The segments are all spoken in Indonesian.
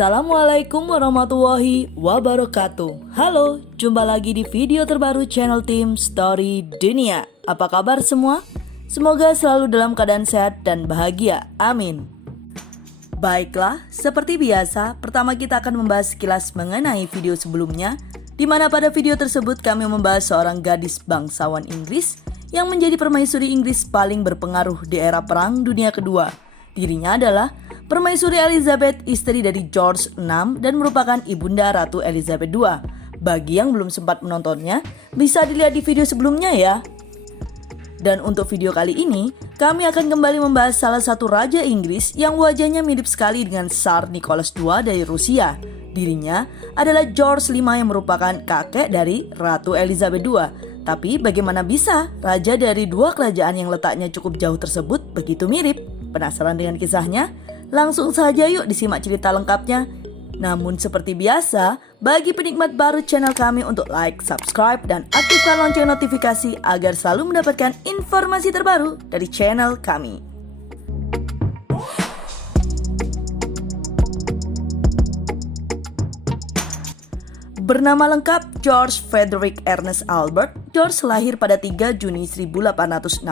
Assalamualaikum warahmatullahi wabarakatuh. Halo, jumpa lagi di video terbaru channel tim Story Dunia. Apa kabar semua? Semoga selalu dalam keadaan sehat dan bahagia, amin. Baiklah, seperti biasa, pertama kita akan membahas sekilas mengenai video sebelumnya, di mana pada video tersebut kami membahas seorang gadis bangsawan Inggris yang menjadi permaisuri Inggris paling berpengaruh di era Perang Dunia Kedua. Dirinya adalah Permaisuri Elizabeth, istri dari George VI dan merupakan ibunda Ratu Elizabeth II. Bagi yang belum sempat menontonnya, bisa dilihat di video sebelumnya ya. Dan untuk video kali ini, kami akan kembali membahas salah satu raja Inggris yang wajahnya mirip sekali dengan Tsar Nicholas II dari Rusia. Dirinya adalah George V yang merupakan kakek dari Ratu Elizabeth II. Tapi bagaimana bisa raja dari dua kerajaan yang letaknya cukup jauh tersebut begitu mirip? Penasaran dengan kisahnya? Langsung saja yuk disimak cerita lengkapnya. Namun seperti biasa, bagi penikmat baru channel kami untuk like, subscribe, dan aktifkan lonceng notifikasi agar selalu mendapatkan informasi terbaru dari channel kami. Bernama lengkap George Frederick Ernest Albert, George lahir pada 3 Juni 1865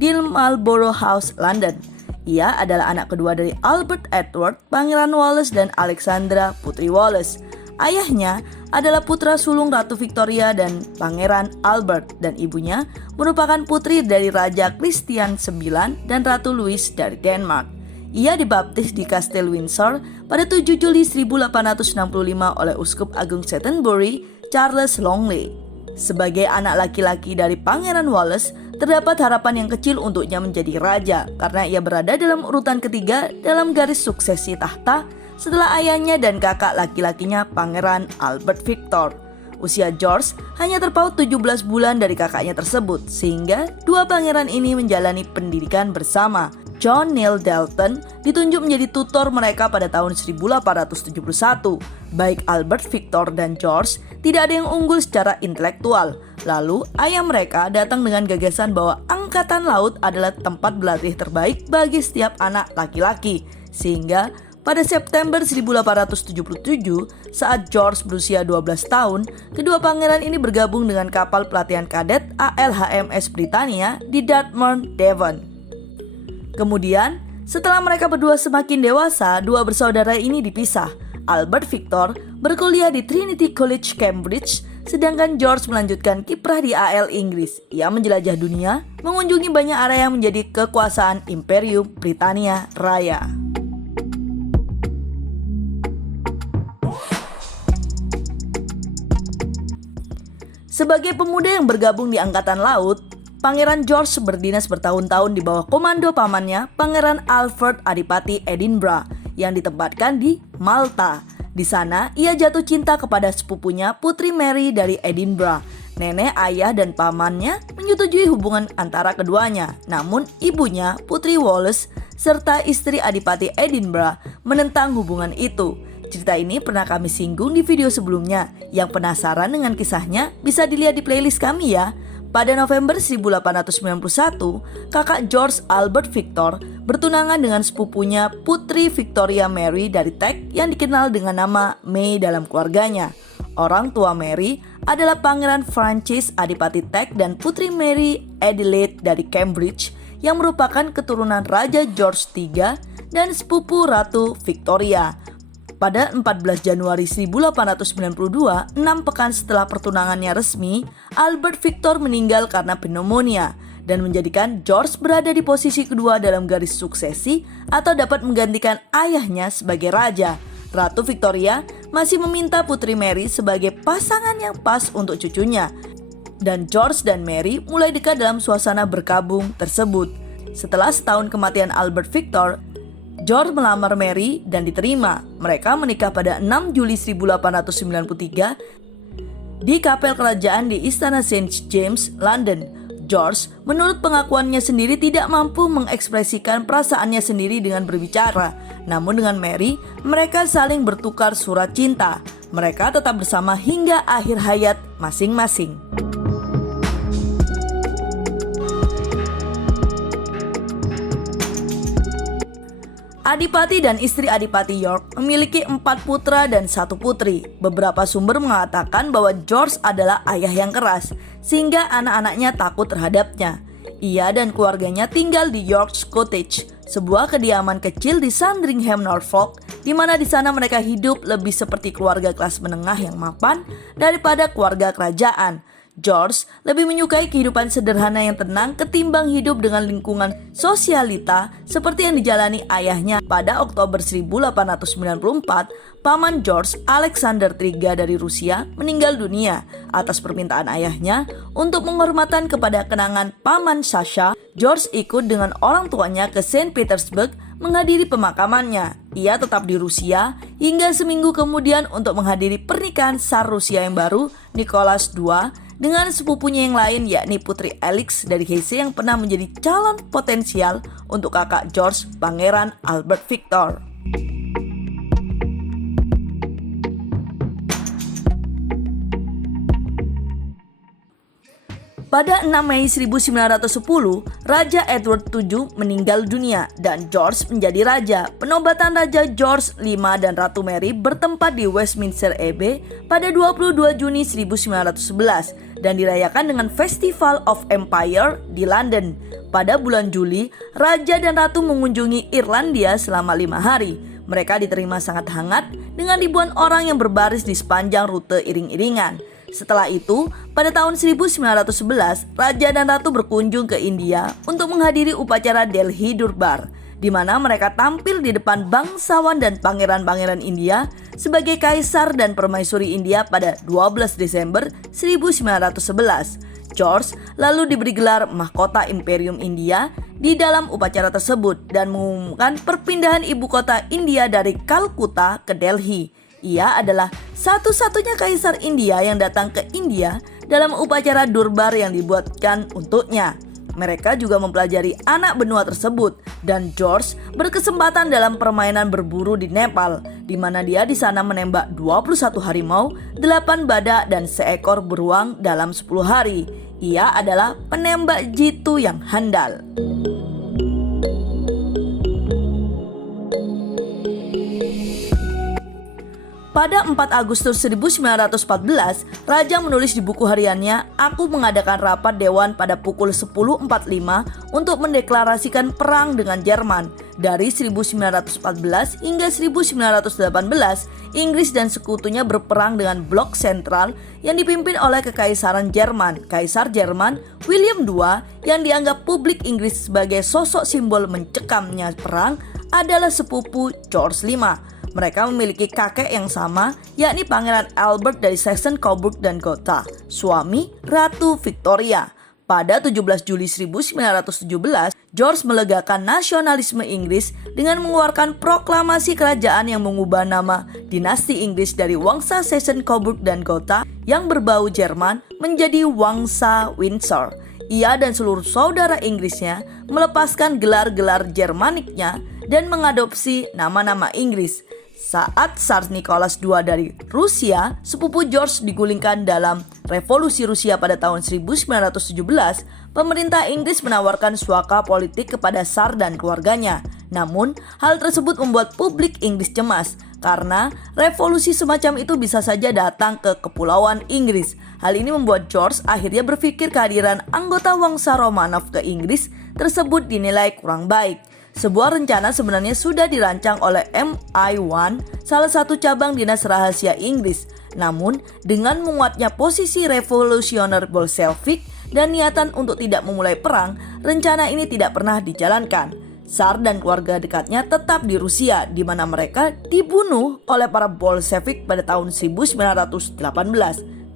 di Marlborough House, London. Ia adalah anak kedua dari Albert Edward, Pangeran Wallace, dan Alexandra, Putri Wallace. Ayahnya adalah putra sulung Ratu Victoria dan Pangeran Albert, dan ibunya merupakan putri dari Raja Christian IX dan Ratu Louise dari Denmark. Ia dibaptis di Kastil Windsor pada 7 Juli 1865 oleh Uskup Agung Canterbury, Charles Longley. Sebagai anak laki-laki dari Pangeran Wallace, terdapat harapan yang kecil untuknya menjadi raja karena ia berada dalam urutan ketiga dalam garis suksesi tahta setelah ayahnya dan kakak laki-lakinya Pangeran Albert Victor. Usia George hanya terpaut 17 bulan dari kakaknya tersebut, sehingga dua pangeran ini menjalani pendidikan bersama. John Neil Dalton ditunjuk menjadi tutor mereka pada tahun 1871. Baik Albert Victor dan George tidak ada yang unggul secara intelektual. Lalu ayah mereka datang dengan gagasan bahwa angkatan laut adalah tempat berlatih terbaik bagi setiap anak laki-laki. Sehingga pada September 1877, saat George berusia 12 tahun, kedua pangeran ini bergabung dengan kapal pelatihan kadet ALHMS Britannia di Dartmouth, Devon. Kemudian, setelah mereka berdua semakin dewasa, dua bersaudara ini dipisah. Albert Victor berkuliah di Trinity College, Cambridge, sedangkan George melanjutkan kiprah di AL Inggris. Ia menjelajah dunia, mengunjungi banyak area yang menjadi kekuasaan Imperium Britania Raya. Sebagai pemuda yang bergabung di Angkatan Laut, Pangeran George berdinas bertahun-tahun di bawah komando pamannya, Pangeran Alfred Adipati Edinburgh, yang ditempatkan di Malta. Di sana, ia jatuh cinta kepada sepupunya, Putri Mary dari Edinburgh. Nenek, ayah, dan pamannya menyetujui hubungan antara keduanya. Namun, ibunya, Putri Wallace, serta istri Adipati Edinburgh menentang hubungan itu. Cerita ini pernah kami singgung di video sebelumnya. Yang penasaran dengan kisahnya, bisa dilihat di playlist kami ya. Pada November 1891, kakak George Albert Victor bertunangan dengan sepupunya Putri Victoria Mary dari Teck yang dikenal dengan nama May dalam keluarganya. Orang tua Mary adalah Pangeran Francis Adipati Teck dan Putri Mary Adelaide dari Cambridge yang merupakan keturunan Raja George III dan sepupu Ratu Victoria. Pada 14 Januari 1892, 6 pekan setelah pertunangannya resmi, Albert Victor meninggal karena pneumonia dan menjadikan George berada di posisi kedua dalam garis suksesi atau dapat menggantikan ayahnya sebagai raja. Ratu Victoria masih meminta Putri Mary sebagai pasangan yang pas untuk cucunya. Dan George dan Mary mulai dekat dalam suasana berkabung tersebut. Setelah setahun kematian Albert Victor, George melamar Mary dan diterima. Mereka menikah pada 6 Juli 1893 di kapel kerajaan di Istana St. James, London. George, menurut pengakuannya sendiri, tidak mampu mengekspresikan perasaannya sendiri dengan berbicara. Namun dengan Mary, mereka saling bertukar surat cinta. Mereka tetap bersama hingga akhir hayat masing-masing. Adipati dan istri Adipati York memiliki 4 putra dan 1 putri. Beberapa sumber mengatakan bahwa George adalah ayah yang keras, sehingga anak-anaknya takut terhadapnya. Ia dan keluarganya tinggal di York's Cottage, sebuah kediaman kecil di Sandringham, Norfolk, di mana di sana mereka hidup lebih seperti keluarga kelas menengah yang mapan daripada keluarga kerajaan. George lebih menyukai kehidupan sederhana yang tenang ketimbang hidup dengan lingkungan sosialita seperti yang dijalani ayahnya. Pada Oktober 1894, paman George, Alexander III dari Rusia, meninggal dunia. Atas permintaan ayahnya untuk penghormatan kepada kenangan paman Sasha, George ikut dengan orang tuanya ke Saint Petersburg menghadiri pemakamannya. Ia tetap di Rusia hingga seminggu kemudian untuk menghadiri pernikahan Tsar Rusia yang baru, Nicholas II, dengan sepupunya yang lain, yakni Putri Alix dari Hesse yang pernah menjadi calon potensial untuk kakak George, Pangeran Albert Victor. Pada 6 Mei 1910, Raja Edward VII meninggal dunia dan George menjadi raja. Penobatan Raja George V dan Ratu Mary bertempat di Westminster Abbey pada 22 Juni 1911 dan dirayakan dengan Festival of Empire di London. Pada bulan Juli, Raja dan Ratu mengunjungi Irlandia selama 5 hari. Mereka diterima sangat hangat dengan ribuan orang yang berbaris di sepanjang rute iring-iringan. Setelah itu, pada tahun 1911, Raja dan Ratu berkunjung ke India untuk menghadiri upacara Delhi Durbar, di mana mereka tampil di depan bangsawan dan pangeran-pangeran India sebagai kaisar dan permaisuri India pada 12 Desember 1911. George lalu diberi gelar Mahkota Imperium India di dalam upacara tersebut dan mengumumkan perpindahan ibu kota India dari Kalkuta ke Delhi. Ia adalah satu-satunya kaisar India yang datang ke India dalam upacara Durbar yang dibuatkan untuknya. Mereka juga mempelajari anak benua tersebut dan George berkesempatan dalam permainan berburu di Nepal, di mana dia di sana menembak 21 harimau, 8 badak dan seekor beruang dalam 10 hari. Ia adalah penembak jitu yang handal. Pada 4 Agustus 1914, Raja menulis di buku hariannya, "Aku mengadakan rapat dewan pada pukul 10.45 untuk mendeklarasikan perang dengan Jerman." Dari 1914 hingga 1918, Inggris dan sekutunya berperang dengan blok sentral yang dipimpin oleh Kekaisaran Jerman. Kaisar Jerman, William II, yang dianggap publik Inggris sebagai sosok simbol mencekamnya perang, adalah sepupu George V. Mereka memiliki kakek yang sama, yakni Pangeran Albert dari Saxon-Coburg dan Gotha, suami Ratu Victoria. Pada 17 Juli 1917, George melegakan nasionalisme Inggris dengan mengeluarkan proklamasi kerajaan yang mengubah nama dinasti Inggris dari Wangsa Saxon-Coburg dan Gotha yang berbau Jerman menjadi Wangsa Windsor. Ia dan seluruh saudara Inggrisnya melepaskan gelar-gelar Jermaniknya dan mengadopsi nama-nama Inggris. Saat Tsar Nicholas II dari Rusia, sepupu George, digulingkan dalam Revolusi Rusia pada tahun 1917, pemerintah Inggris menawarkan suaka politik kepada Tsar dan keluarganya. Namun, hal tersebut membuat publik Inggris cemas karena revolusi semacam itu bisa saja datang ke Kepulauan Inggris. Hal ini membuat George akhirnya berpikir kehadiran anggota Wangsa Romanov ke Inggris tersebut dinilai kurang baik. Sebuah rencana sebenarnya sudah dirancang oleh MI1, salah satu cabang dinas rahasia Inggris. Namun, dengan menguatnya posisi revolusioner Bolshevik dan niatan untuk tidak memulai perang, rencana ini tidak pernah dijalankan. Tsar dan keluarga dekatnya tetap di Rusia, di mana mereka dibunuh oleh para Bolshevik pada tahun 1918.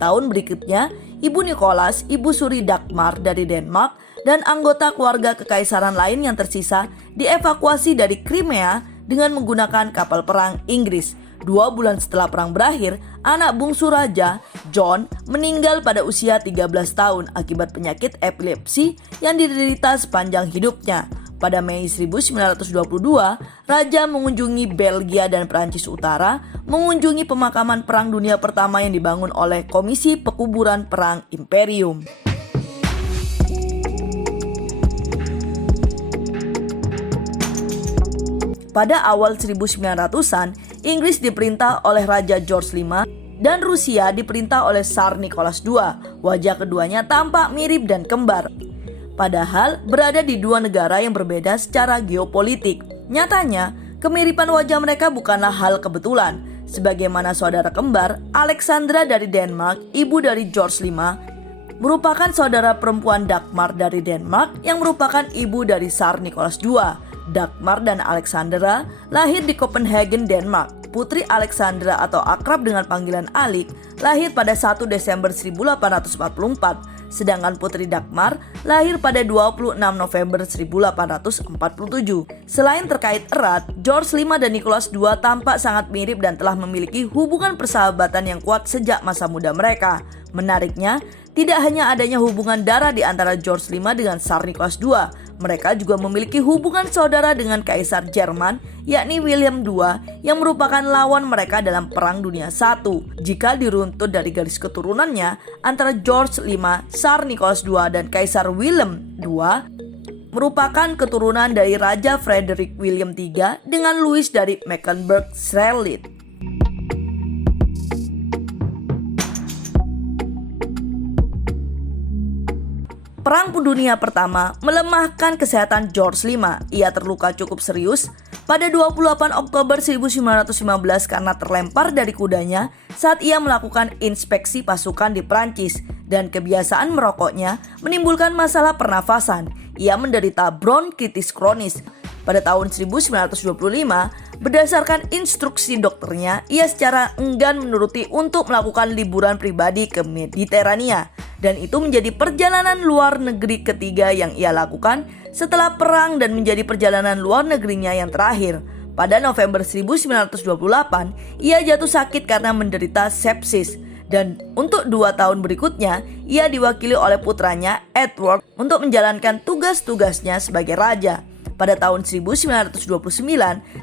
Tahun berikutnya, Ibu Nicholas, Ibu Suri Dagmar dari Denmark, dan anggota keluarga kekaisaran lain yang tersisa dievakuasi dari Crimea dengan menggunakan kapal perang Inggris. 2 bulan setelah perang berakhir, anak bungsu raja, John, meninggal pada usia 13 tahun akibat penyakit epilepsi yang diderita sepanjang hidupnya. Pada Mei 1922, Raja mengunjungi Belgia dan Prancis Utara, mengunjungi pemakaman Perang Dunia Pertama yang dibangun oleh Komisi Pekuburan Perang Imperium. Pada awal 1900-an, Inggris diperintah oleh Raja George V dan Rusia diperintah oleh Tsar Nicholas II. Wajah keduanya tampak mirip dan kembar, padahal berada di dua negara yang berbeda secara geopolitik. Nyatanya, kemiripan wajah mereka bukanlah hal kebetulan. Sebagaimana saudara kembar, Alexandra dari Denmark, ibu dari George V, merupakan saudara perempuan Dagmar dari Denmark yang merupakan ibu dari Tsar Nicholas II. Dagmar dan Alexandra lahir di Copenhagen, Denmark. Putri Alexandra atau akrab dengan panggilan Alik lahir pada 1 Desember 1844, sedangkan putri Dagmar lahir pada 26 November 1847. Selain terkait erat, George V dan Nicholas II tampak sangat mirip dan telah memiliki hubungan persahabatan yang kuat sejak masa muda mereka. Menariknya, tidak hanya adanya hubungan darah di antara George V dengan Tsar Nicholas II, mereka juga memiliki hubungan saudara dengan Kaisar Jerman, yakni William II, yang merupakan lawan mereka dalam Perang Dunia I. Jika diruntut dari garis keturunannya, antara George V, Tsar Nicholas II, dan Kaisar William II merupakan keturunan dari Raja Frederick William III dengan Louis dari Mecklenburg-Strelitz. Perang Dunia Pertama melemahkan kesehatan George V. Ia terluka cukup serius pada 28 Oktober 1915 karena terlempar dari kudanya saat ia melakukan inspeksi pasukan di Prancis, dan kebiasaan merokoknya menimbulkan masalah pernafasan. Ia menderita bronkitis kronis. Pada tahun 1925, berdasarkan instruksi dokternya, ia secara enggan menuruti untuk melakukan liburan pribadi ke Mediterania. Dan itu menjadi perjalanan luar negeri ketiga yang ia lakukan setelah perang dan menjadi perjalanan luar negerinya yang terakhir. Pada November 1928, ia jatuh sakit karena menderita sepsis. Dan untuk 2 tahun berikutnya, ia diwakili oleh putranya Edward untuk menjalankan tugas-tugasnya sebagai raja. Pada tahun 1929,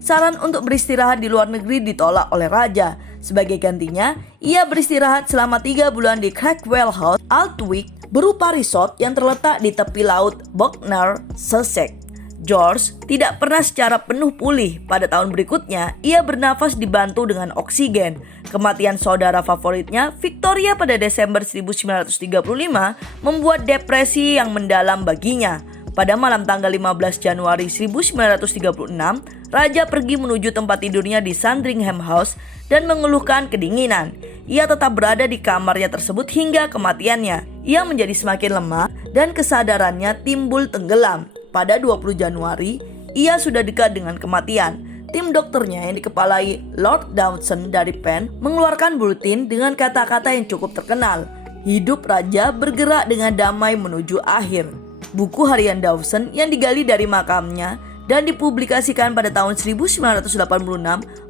saran untuk beristirahat di luar negeri ditolak oleh raja. Sebagai gantinya, ia beristirahat selama 3 bulan di Crackwell House, Aldwych, berupa resort yang terletak di tepi laut Bognor, Sussex. George tidak pernah secara penuh pulih. Pada tahun berikutnya, ia bernafas dibantu dengan oksigen. Kematian saudara favoritnya, Victoria, pada Desember 1935 membuat depresi yang mendalam baginya. Pada malam tanggal 15 Januari 1936, Raja pergi menuju tempat tidurnya di Sandringham House dan mengeluhkan kedinginan. Ia tetap berada di kamarnya tersebut hingga kematiannya. Ia menjadi semakin lemah dan kesadarannya timbul tenggelam. Pada 20 Januari, ia sudah dekat dengan kematian. Tim dokternya yang dikepalai Lord Dawson dari Penn mengeluarkan buletin dengan kata-kata yang cukup terkenal. Hidup raja bergerak dengan damai menuju akhir. Buku harian Dawson yang digali dari makamnya dan dipublikasikan pada tahun 1986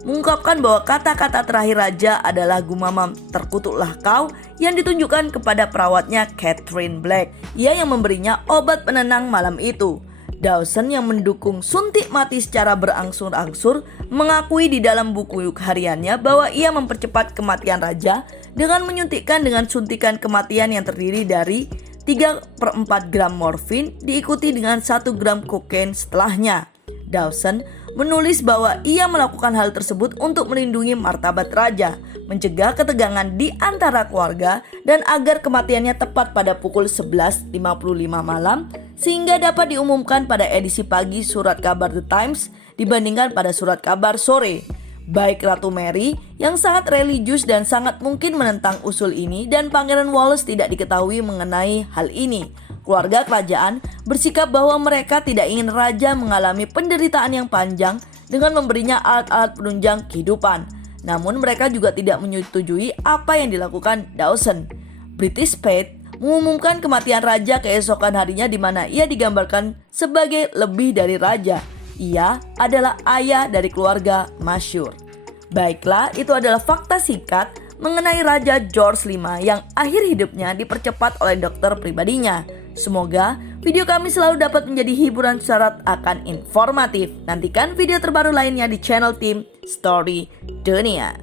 mengungkapkan bahwa kata-kata terakhir raja adalah gumamam "terkutuklah kau" yang ditunjukkan kepada perawatnya Catherine Black. Ia yang memberinya obat penenang malam itu. Dawson yang mendukung suntik mati secara berangsur-angsur mengakui di dalam buku hariannya bahwa ia mempercepat kematian raja dengan menyuntikkan dengan suntikan kematian yang terdiri dari 3/4 gram morfin diikuti dengan 1 gram kokain setelahnya. Dawson menulis bahwa ia melakukan hal tersebut untuk melindungi martabat raja, mencegah ketegangan di antara keluarga, dan agar kematiannya tepat pada pukul 11.55 malam sehingga dapat diumumkan pada edisi pagi surat kabar The Times dibandingkan pada surat kabar sore. Baik Ratu Mary yang sangat religius dan sangat mungkin menentang usul ini dan Pangeran Wallace tidak diketahui mengenai hal ini. Keluarga kerajaan bersikap bahwa mereka tidak ingin raja mengalami penderitaan yang panjang dengan memberinya alat-alat penunjang kehidupan. Namun mereka juga tidak menyetujui apa yang dilakukan Dawson. British Fate mengumumkan kematian raja keesokan harinya di mana ia digambarkan sebagai lebih dari raja. Ia adalah ayah dari keluarga masyhur. Baiklah, itu adalah fakta singkat mengenai Raja George V yang akhir hidupnya dipercepat oleh dokter pribadinya. Semoga video kami selalu dapat menjadi hiburan syarat akan informatif. Nantikan video terbaru lainnya di channel Tim Story Dunia.